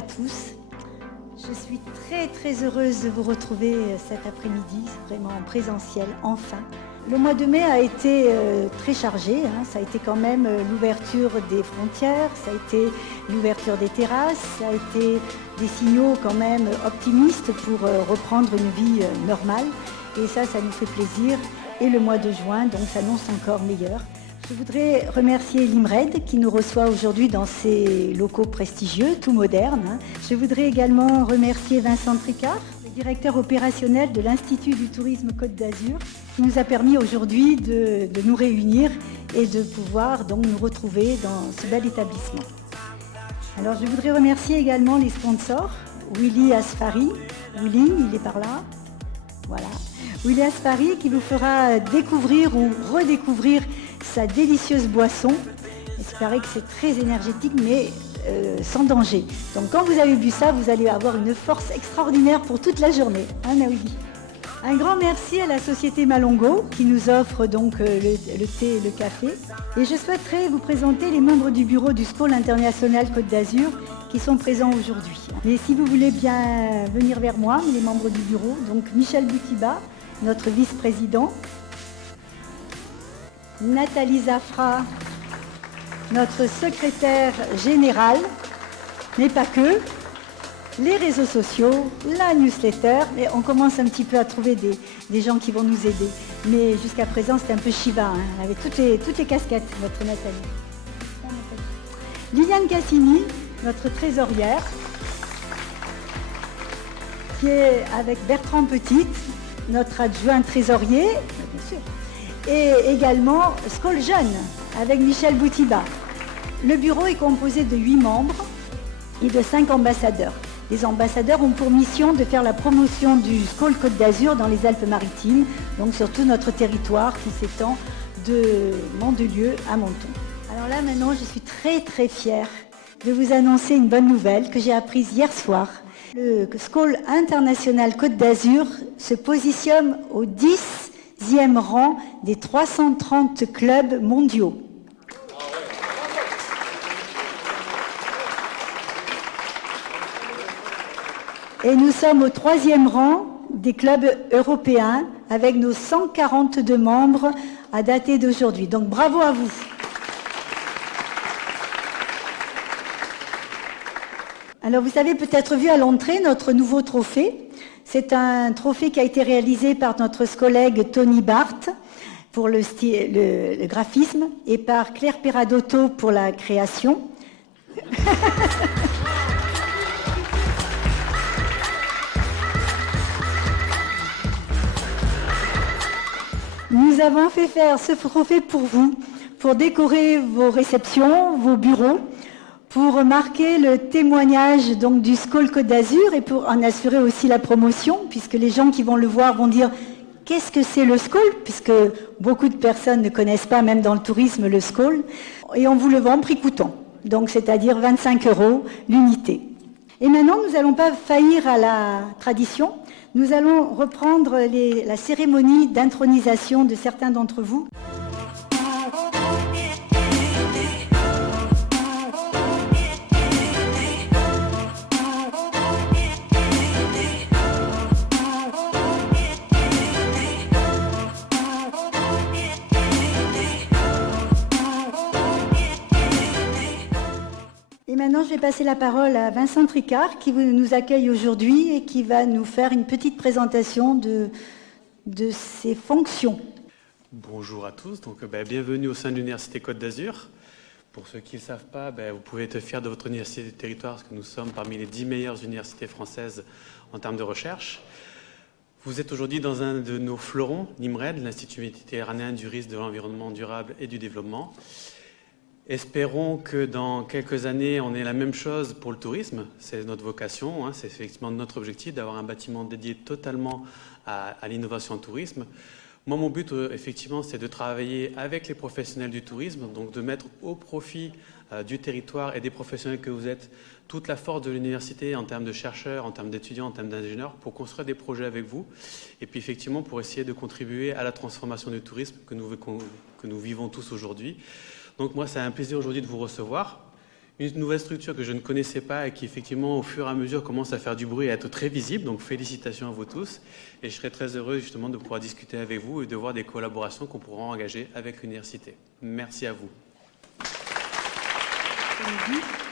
à tous. Je suis très heureuse de vous retrouver cet après-midi, vraiment en présentiel, enfin. Le mois de mai a été très chargé, ça a été quand même l'ouverture des frontières, ça a été l'ouverture des terrasses, ça a été des signaux quand même optimistes pour reprendre une vie normale. Et ça nous fait plaisir. Et le mois de juin, donc, s'annonce encore meilleur. Je voudrais remercier l'IMRED qui nous reçoit aujourd'hui dans ses locaux prestigieux, tout modernes. Je voudrais également remercier Vincent Tricard, le directeur opérationnel de l'Institut du tourisme Côte d'Azur, qui nous a permis aujourd'hui de nous réunir et de pouvoir donc nous retrouver dans ce bel établissement. Alors je voudrais remercier également les sponsors, Willy Asfari. Willy, il est par là. Voilà. Willy Asfari qui vous fera découvrir ou redécouvrir sa délicieuse boisson. Il paraît que c'est très énergétique mais sans danger. Donc quand vous avez bu ça, vous allez avoir une force extraordinaire pour toute la journée. Hein, Naoudi ? Un grand merci à la société Malongo qui nous offre donc le thé et le café. Et je souhaiterais vous présenter les membres du bureau du SCOL International Côte d'Azur qui sont présents aujourd'hui. Mais si vous voulez bien venir vers moi, les membres du bureau, donc Michel Boutiba, notre vice-président, Nathalie Zafra, notre secrétaire générale, mais pas que, les réseaux sociaux, la newsletter, et on commence un petit peu à trouver des gens qui vont nous aider. Mais jusqu'à présent, c'était un peu Shiva, avec toutes les casquettes, notre Nathalie. Liliane Cassini, notre trésorière, qui est avec Bertrand Petit, notre adjoint trésorier, bien sûr, et également SCOL Jeune, avec Michel Boutiba. Le bureau est composé de 8 membres et de 5 ambassadeurs. Les ambassadeurs ont pour mission de faire la promotion du SCOL Côte d'Azur dans les Alpes-Maritimes, donc sur tout notre territoire qui s'étend de Mandelieu à Menton. Alors là, maintenant, je suis très fière de vous annoncer une bonne nouvelle que j'ai apprise hier soir. Le SCOL International Côte d'Azur se positionne au 10e rang des 330 clubs mondiaux. Et nous sommes au 3e rang des clubs européens avec nos 142 membres à dater d'aujourd'hui. Donc bravo à vous. Alors vous avez peut-être vu à l'entrée notre nouveau trophée. C'est un trophée qui a été réalisé par notre collègue Tony Barthes pour le graphisme et par Claire Peradotto pour la création. Nous avons fait faire ce trophée pour vous, pour décorer vos réceptions, vos bureaux, pour marquer le témoignage donc, du SCOL Côte d'Azur et pour en assurer aussi la promotion, puisque les gens qui vont le voir vont dire « Qu'est-ce que c'est le SCOL ?» puisque beaucoup de personnes ne connaissent pas, même dans le tourisme, le SCOL. Et on vous le vend prix coûtant, donc c'est-à-dire 25 € l'unité. Et maintenant, nous n'allons pas faillir à la tradition. Nous allons reprendre la cérémonie d'intronisation de certains d'entre vous. Et maintenant, je vais passer la parole à Vincent Tricard qui nous accueille aujourd'hui et qui va nous faire une petite présentation de ses fonctions. Bonjour à tous, donc bienvenue au sein de l'Université Côte d'Azur. Pour ceux qui ne le savent pas, vous pouvez être fiers de votre université du territoire parce que nous sommes parmi les 10 meilleures universités françaises en termes de recherche. Vous êtes aujourd'hui dans un de nos fleurons, l'IMRED, l'Institut méditerranéen du risque de l'environnement durable et du développement. Espérons que dans quelques années, on ait la même chose pour le tourisme. C'est notre vocation, c'est effectivement notre objectif d'avoir un bâtiment dédié totalement à l'innovation en tourisme. Moi, mon but, effectivement, c'est de travailler avec les professionnels du tourisme, donc de mettre au profit du territoire et des professionnels que vous êtes toute la force de l'université en termes de chercheurs, en termes d'étudiants, en termes d'ingénieurs, pour construire des projets avec vous. Et puis, effectivement, pour essayer de contribuer à la transformation du tourisme que nous vivons tous aujourd'hui. Donc moi, c'est un plaisir aujourd'hui de vous recevoir. Une nouvelle structure que je ne connaissais pas et qui effectivement au fur et à mesure commence à faire du bruit et à être très visible. Donc félicitations à vous tous. Et je serai très heureux justement de pouvoir discuter avec vous et de voir des collaborations qu'on pourra engager avec l'université. Merci à vous.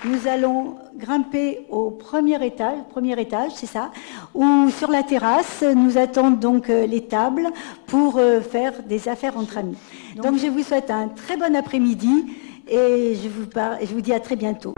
Nous allons grimper au premier étage, c'est ça, où sur la terrasse, nous attendent donc les tables pour faire des affaires entre amis. Donc je vous souhaite un très bon après-midi et je vous dis à très bientôt.